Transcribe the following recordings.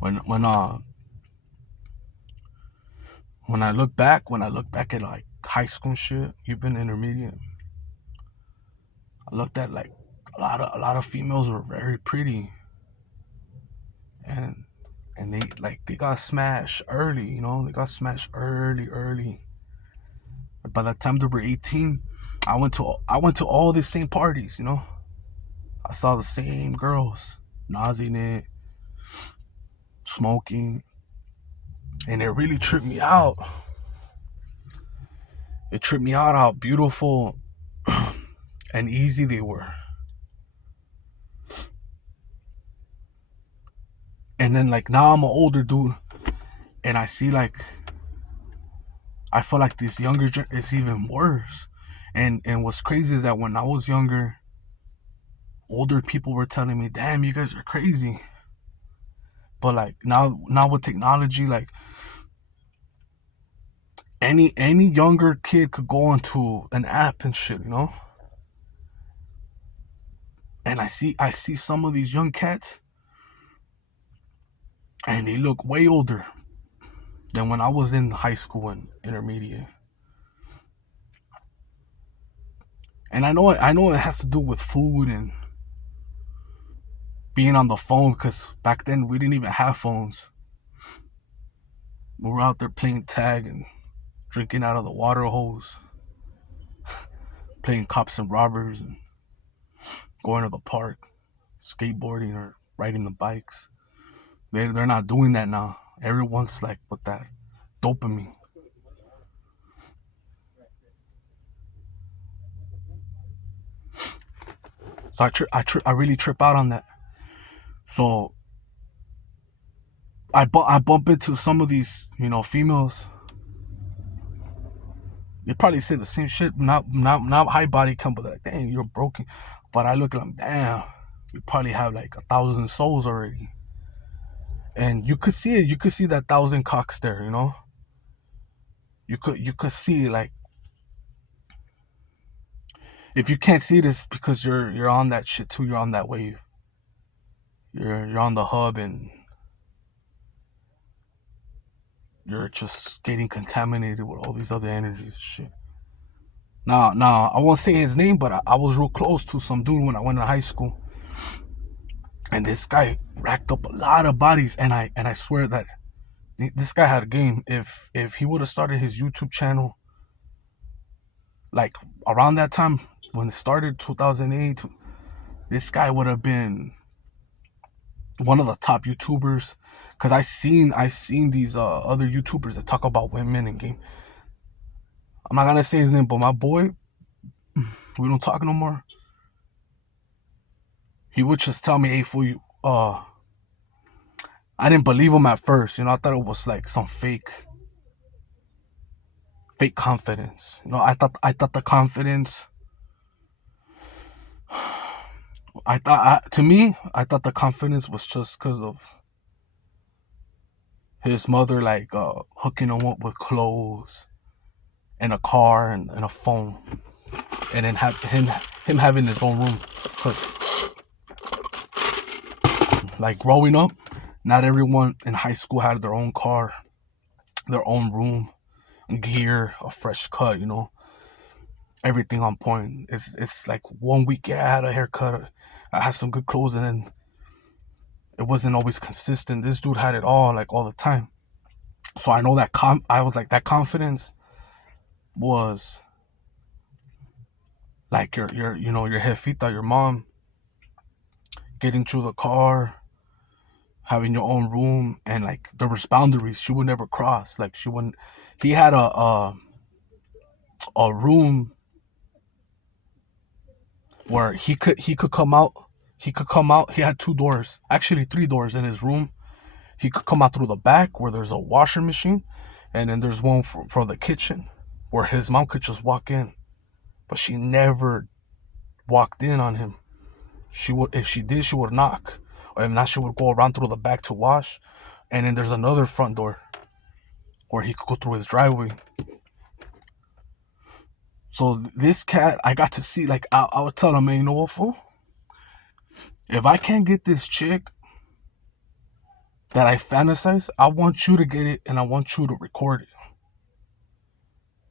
When when uh when I look back at like high school shit, even intermediate, I looked at like a lot of females were very pretty, and they got smashed early, they got smashed early. By the time they were 18, I went to all the same parties. I saw the same girls, nozzing it, smoking, and it really tripped me out. It tripped me out how beautiful and easy they were. And then like now I'm an older dude, and I feel like this is even worse. And what's crazy is that when I was younger, older people were telling me, "Damn, you guys are crazy." But like now with technology, like any younger kid could go onto an app and shit. And I see some of these young cats, and they look way older than when I was in high school and intermediate. And I know it has to do with food and being on the phone, because back then we didn't even have phones. We were out there playing tag and drinking out of the water hose, playing cops and robbers, and going to the park, skateboarding or riding the bikes. They're not doing that now. Everyone's like with that dopamine. So I really trip out on that. So I bump into some of these females. They probably say the same shit. Not high body count, but they're like, dang, you're broken. But I look at them, damn, you probably have like 1,000 souls already. And you could see it. You could see that 1,000 cocks there. You could see like, if you can't see this because you're on that shit too. You're on that wave. You're on the hub, and you're just getting contaminated with all these other energies and shit. Now, I won't say his name, but I was real close to some dude when I went to high school, and this guy racked up a lot of bodies, and I swear that this guy had a game. If he would have started his YouTube channel like around that time when it started, 2008, this guy would have been one of the top YouTubers. Cause I seen these other YouTubers that talk about women and game. I'm not gonna say his name, but my boy, we don't talk no more. He would just tell me, "Hey, fool, I didn't believe him at first. I thought it was like some fake confidence. I thought the confidence. To me, I thought the confidence was just because of his mother, like hooking him up with clothes and a car and a phone, and then him having his own room. Cause like growing up, not everyone in high school had their own car, their own room, gear, a fresh cut. Everything on point. It's like 1 week, yeah, I had a haircut, I had some good clothes, and then it wasn't always consistent. This dude had it all, like all the time. So I know that I was like, that confidence was like your jefita, your mom, getting through the car, having your own room, and like there was boundaries she would never cross. Like she wouldn't. He had a room where he could come out. He could come out. He had two doors, actually three doors in his room. He could come out through the back where there's a washer machine, and then there's one for the kitchen where his mom could just walk in. But she never walked in on him. She would, if she did, she would knock, or if not, she would go around through the back to wash. And then there's another front door where he could go through his driveway. So this cat, I got to see. Like I would tell him, man, you know what, fool? If I can't get this chick that I fantasize, I want you to get it and I want you to record it.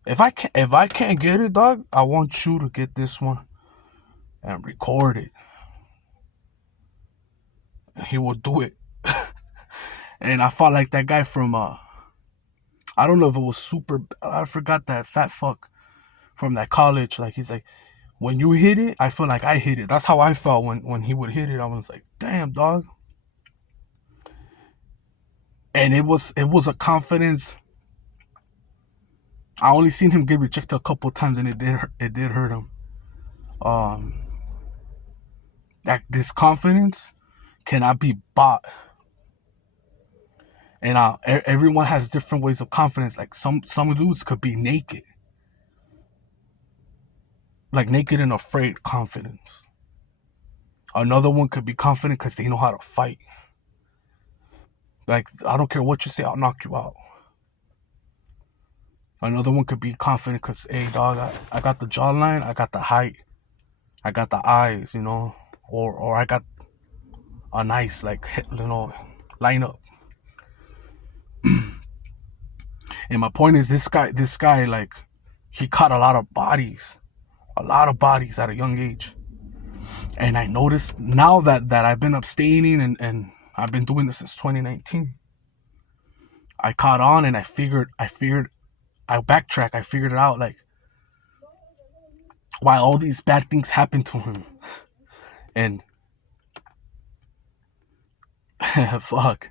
If I can't get it, dog, I want you to get this one and record it. And he will do it. And I felt like that guy from I don't know if it was super, I forgot that fat fuck from that college. Like he's like, when you hit it, I feel like I hit it. That's how I felt when he would hit it. I was like, damn, dog. And it was a confidence. I only seen him get rejected a couple times, and it did hurt him. Um, that this confidence cannot be bought. And everyone has different ways of confidence. Like some dudes could be naked, like naked and afraid confidence. Another one could be confident because they know how to fight. Like, I don't care what you say, I'll knock you out. Another one could be confident because, hey, dog, I got the jawline, I got the height, I got the eyes, or I got a nice, like, lineup. And my point is, this guy, like, he caught a lot of bodies at a young age. And I noticed now that I've been abstaining and I've been doing this since 2019. I caught on and I backtrack. I figured it out, like, why all these bad things happened to him. And fuck,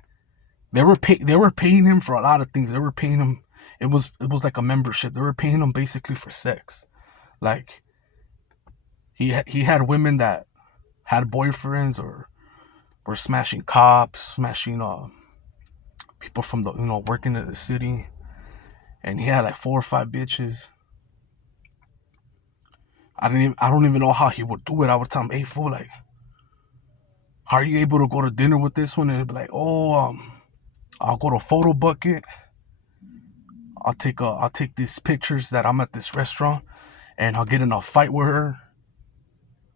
they were paying him for a lot of things. They were paying him. It was like a membership. They were paying him basically for sex. Like, he had women that had boyfriends or were smashing cops, smashing people from the working in the city, and he had like 4 or 5 bitches. I don't even know how he would do it. I would tell him, hey fool, like, how are you able to go to dinner with this one? And he'd be like, oh, I'll go to Photo Bucket. I'll take these pictures that I'm at this restaurant, and I'll get in a fight with her.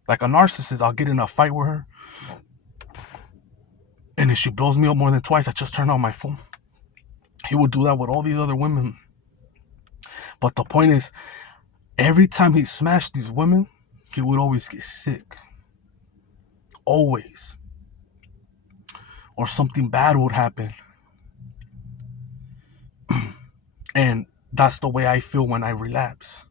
Like a narcissist, I'll get in a fight with her, and if she blows me up more than twice, I just turn on my phone. He would do that with all these other women. But the point is, every time he smashed these women, he would always get sick. Always. Or something bad would happen. And that's the way I feel when I relapse.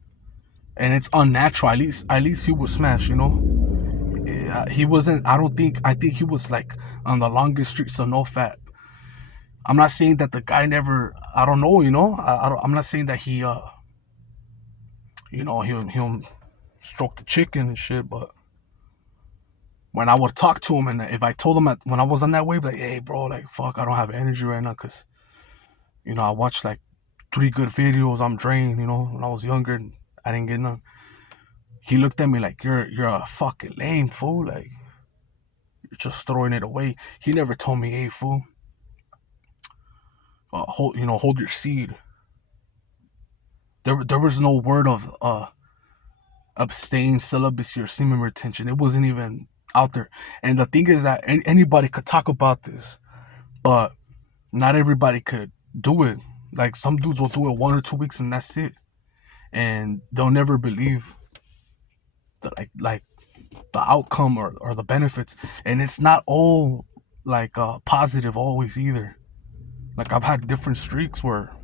And it's unnatural. At least he was smashed, He wasn't, I think he was like on the longest streaks of no fat. I'm not saying that the guy never, I don't know, I'm not saying that he, he'll stroke the chicken and shit, but when I would talk to him, and if I told him when I was on that wave, like, hey, bro, like, fuck, I don't have energy right now because, I watched like 3 good videos, I'm drained, when I was younger, and I didn't get none. He looked at me like, you're a fucking lame fool, like, you're just throwing it away. He never told me, hey, fool, hold your seed. There was no word of abstain, celibacy, or semen retention. It wasn't even out there. And the thing is that anybody could talk about this, but not everybody could do it. Like, some dudes will do it 1 or 2 weeks and that's it, and they'll never believe the like the outcome or the benefits. And it's not all like positive always either. Like, I've had different streaks where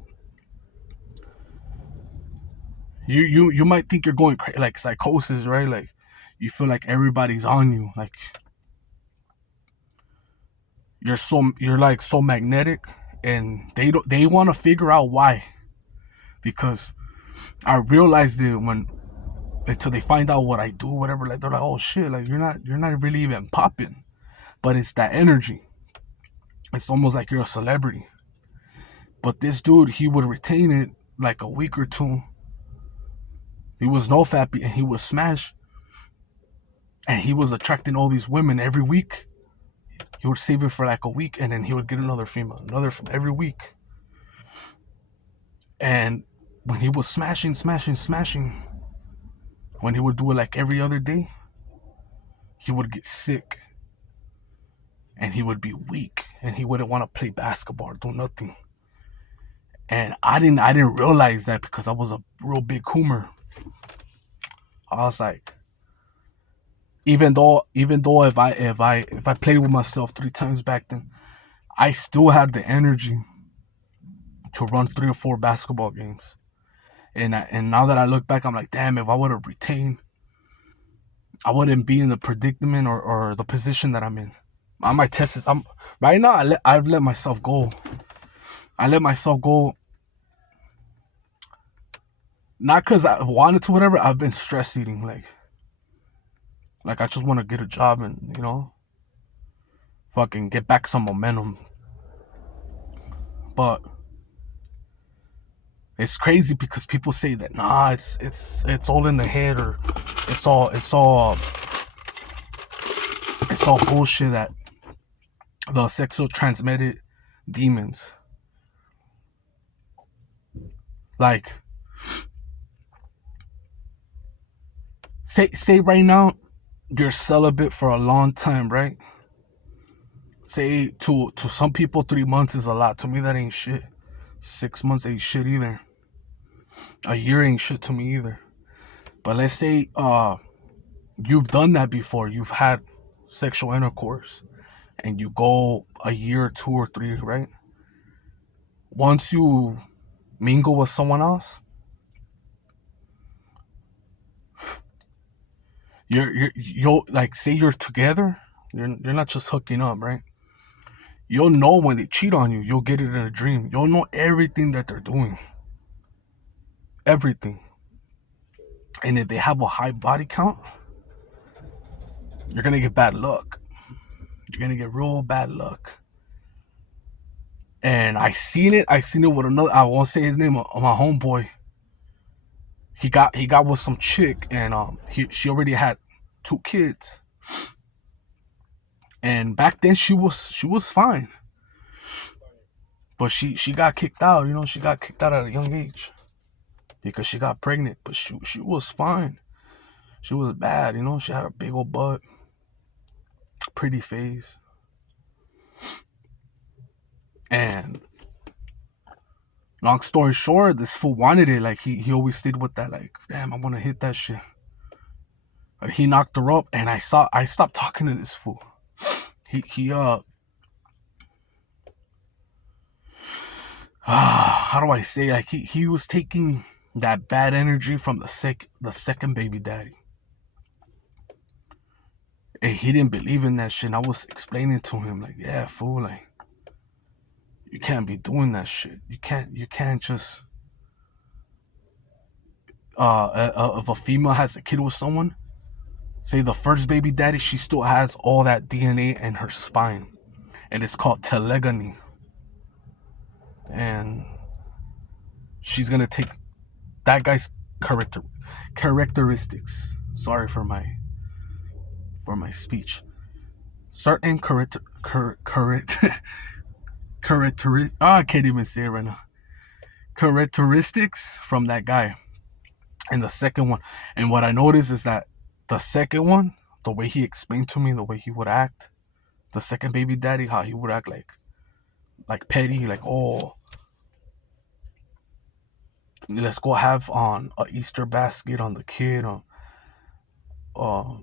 you might think you're going like psychosis, right? Like, you feel like everybody's on you, like you're like so magnetic, and they want to figure out why. Because I realized it until they find out what I do, whatever. Like, they're like, oh shit, like, you're not really even popping, but it's that energy. It's almost like you're a celebrity. But this dude, he would retain it like a week or two. He was no fat, and he was smashed, and he was attracting all these women every week. He would save it for like a week, and then he would get another female, another from every week. And when he was smashing, when he would do it like every other day, he would get sick. and he would be weak, and he wouldn't want to play basketball or do nothing. And I didn't realize that because I was a real big coomer. I was like, even though if I played with myself 3 times back then, I still had the energy to run 3 or 4 basketball games. And now that I look back, I'm like, damn, if I would have retained, I wouldn't be in the predicament or the position that I'm in. On my test is I'm right now. I've let myself go. I let myself go, not because I wanted to, whatever. I've been stress eating, like I just want to get a job and fucking get back some momentum. But it's crazy because people say that nah, it's all in the head, or it's all bullshit, that the sexual transmitted demons. Like, say right now you're celibate for a long time, right? Say to some people 3 months is a lot. To me that ain't shit. 6 months ain't shit either. A year ain't shit to me either. But let's say you've done that before. You've had sexual intercourse and you go a year, 2 or 3, right? Once you mingle with someone else, you'll, like, say you're together. You're not just hooking up, right? You'll know when they cheat on you. You'll get it in a dream. You'll know everything that they're doing. Everything. And if they have a high body count, you're gonna get bad luck. You're gonna get real bad luck. And I seen it. I seen it with another. I won't say his name. My homeboy. He got with some chick, and she already had 2 kids. And back then she was fine, but she got kicked out. She got kicked out at a young age because she got pregnant. But she was fine. She was bad. She had a big old butt, pretty face, and long story short, this fool wanted it. Like he always stayed with that. Like, damn, I want to hit that shit. But he knocked her up, and I stopped talking to this fool. He how do I say, like, he was taking that bad energy from the second baby daddy, and he didn't believe in that shit. And I was explaining to him, like, yeah, fool, like, you can't be doing that shit. You can't just if a female has a kid with someone, say the first baby daddy, she still has all that DNA in her spine, and it's called telegony, and she's gonna take that guy's characteristics. Sorry for my speech. Certain characteristics. I can't even say it right now. Characteristics from that guy, and the second one. And what I noticed is that the second one, the way he explained to me, the way he would act, the second baby daddy, how he would act, like petty, like, oh, let's go have on a Easter basket on the kid. Uh,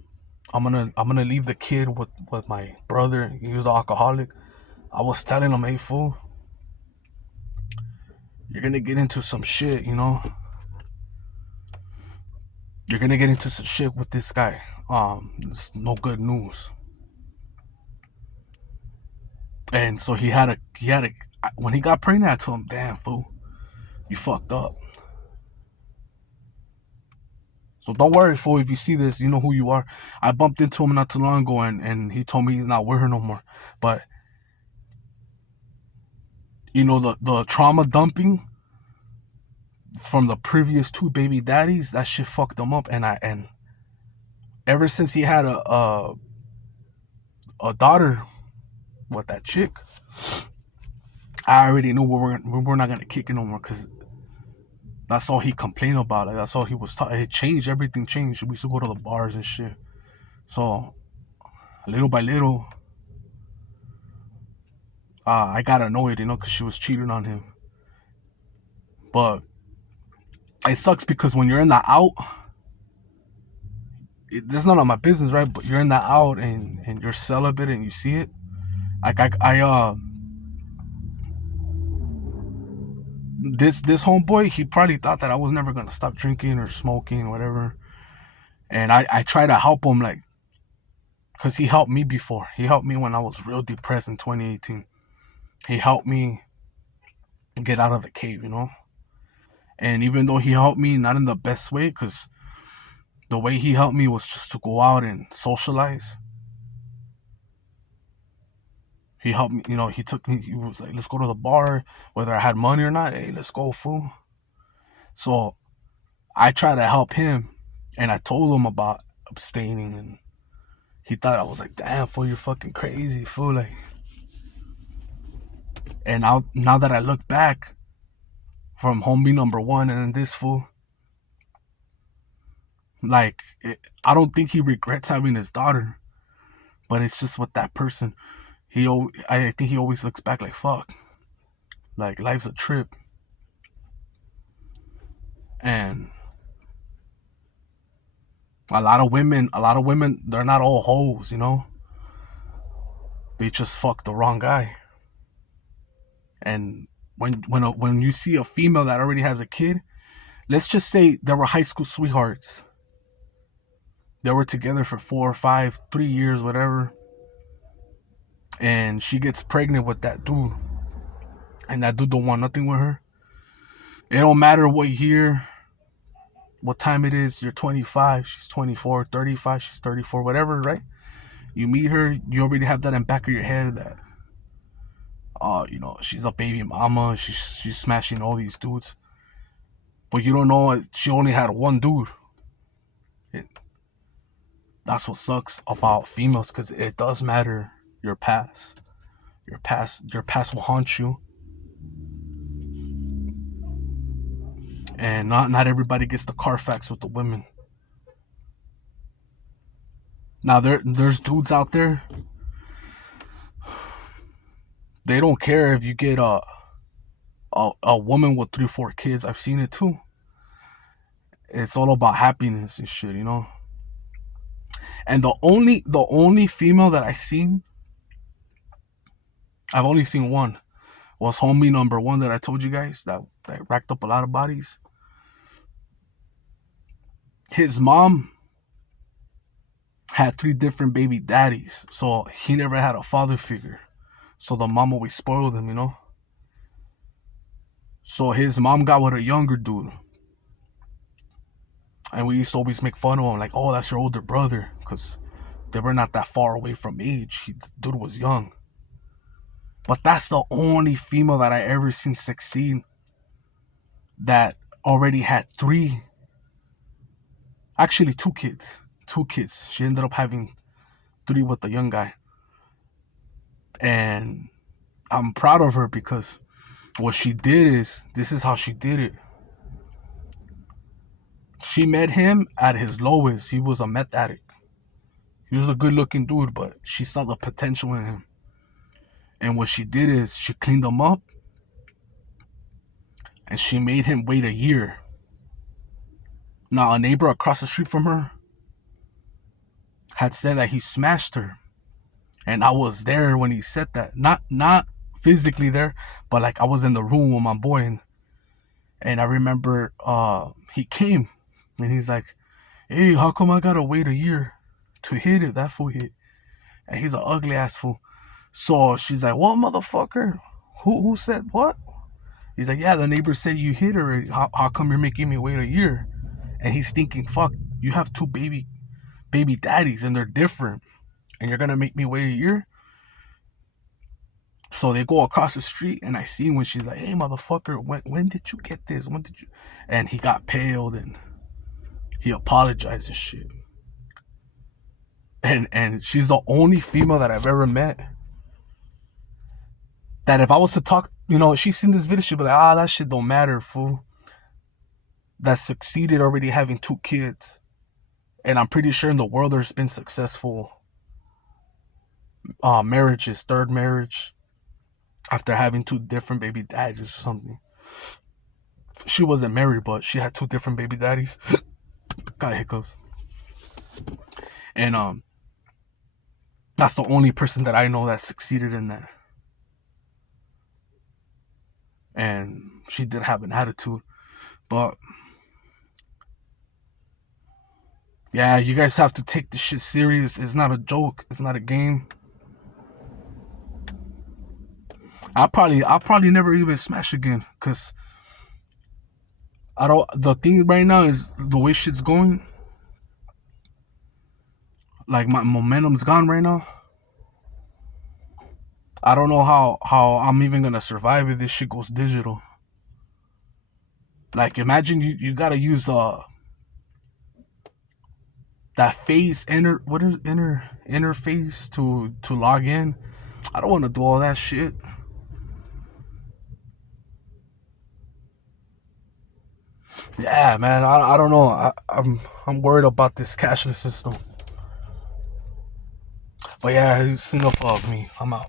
I'm gonna leave the kid with my brother. He was an alcoholic. I was telling him, hey, fool, you're gonna get into some shit. You're gonna get into some shit with this guy. It's no good news. And so he had a. When he got pregnant, I told him, damn, fool, you fucked up. So don't worry, fool. If you see this, you know who you are. I bumped into him not too long ago, and he told me he's not with her no more. But the trauma dumping from the previous 2 baby daddies, that shit fucked him up. And ever since he had a daughter with that chick, I already knew we were not gonna kick it no more, because that's all he complained about. Like, that's all he was talking. It changed. Everything changed. We used to go to the bars and shit. So little by little, I got annoyed, because she was cheating on him. But it sucks because when you're in the out, it's none of my business, right? But you're in the out and you're celibate and you see it. Like this homeboy, he probably thought that I was never gonna stop drinking or smoking or whatever. And I try to help him, like, cause he helped me before. He helped me when I was real depressed in 2018. He helped me get out of the cave. And even though he helped me not in the best way, cause the way he helped me was just to go out and socialize. He helped me, he took me, he was like, let's go to the bar, whether I had money or not. Hey, let's go, fool. So I tried to help him, and I told him about abstaining, and he thought I was like, damn, fool, you're fucking crazy, fool. Like, and now that I look back from homie number one and then this fool, like, I don't think he regrets having his daughter, but it's just with that person. I think he always looks back like, fuck, like, life's a trip. And a lot of women, they're not all hoes. They just fuck the wrong guy. And when you see a female that already has a kid, let's just say they were high school sweethearts. They were together for 4 or 5, 3 years, whatever. And she gets pregnant with that dude. And that dude don't want nothing with her. It don't matter what year, what time it is. You're 25, she's 24, 35, she's 34, whatever, right? You meet her, you already have that in the back of your head that, she's a baby mama. She's smashing all these dudes. But you don't know she only had one dude. That's what sucks about females, because it does matter your past. Your past will haunt you. And not everybody gets the Carfax with the women. Now there's dudes out there. They don't care if you get a woman with 3 or 4 kids. I've seen it too. It's all about happiness and shit. And the only female that I've only seen one, was homie number one that I told you guys that racked up a lot of bodies. His mom had 3 different baby daddies, so he never had a father figure. So the mom always spoiled him. So his mom got with a younger dude. And we used to always make fun of him, like, oh, that's your older brother, because they were not that far away from age. The dude was young. But that's the only female that I ever seen succeed that already had 3, actually 2 kids. 2 kids. She ended up having 3 with the young guy. And I'm proud of her, because what she did this is how she did it. She met him at his lowest. He was a meth addict. He was a good looking dude, but she saw the potential in him. And what she did is she cleaned him up, and she made him wait a year. Now, a neighbor across the street from her had said that he smashed her. And I was there when he said that. Not physically there, but like I was in the room with my boy, and I remember he came and he's like, hey, how come I gotta wait a year to hit it? That fool hit. And he's an ugly ass fool. So she's like, what, motherfucker? Who said what? He's like, yeah, the neighbor said you hit her. How come you're making me wait a year? And he's thinking, fuck, you have 2 baby daddies and they're different, and you're gonna make me wait a year? So they go across the street, and I see when she's like, hey, motherfucker, when did you get this? When did you? And he got paled, and he apologized and shit. And she's the only female that I've ever met that if I was to talk, she's seen this video, she'd be like, that shit don't matter, fool. That succeeded already having 2 kids. And I'm pretty sure in the world there's been successful marriages, third marriage. after having two different baby daddies or something. She wasn't married, but she had two different baby daddies. Got hiccups. And that's the only person that I know that succeeded in that. And she did have an attitude. But yeah, you guys have to take this shit serious. It's not a joke. It's not a game. I'll probably never even smash again, cause I don't. The thing right now is the way shit's going. Like my momentum's gone right now. I don't know how I'm even gonna survive if this shit goes digital. Like imagine you gotta use that face interface to log in. I don't want to do all that shit. Yeah, man. I don't know. I'm worried about this cashless system. But yeah, it's enough of me. I'm out.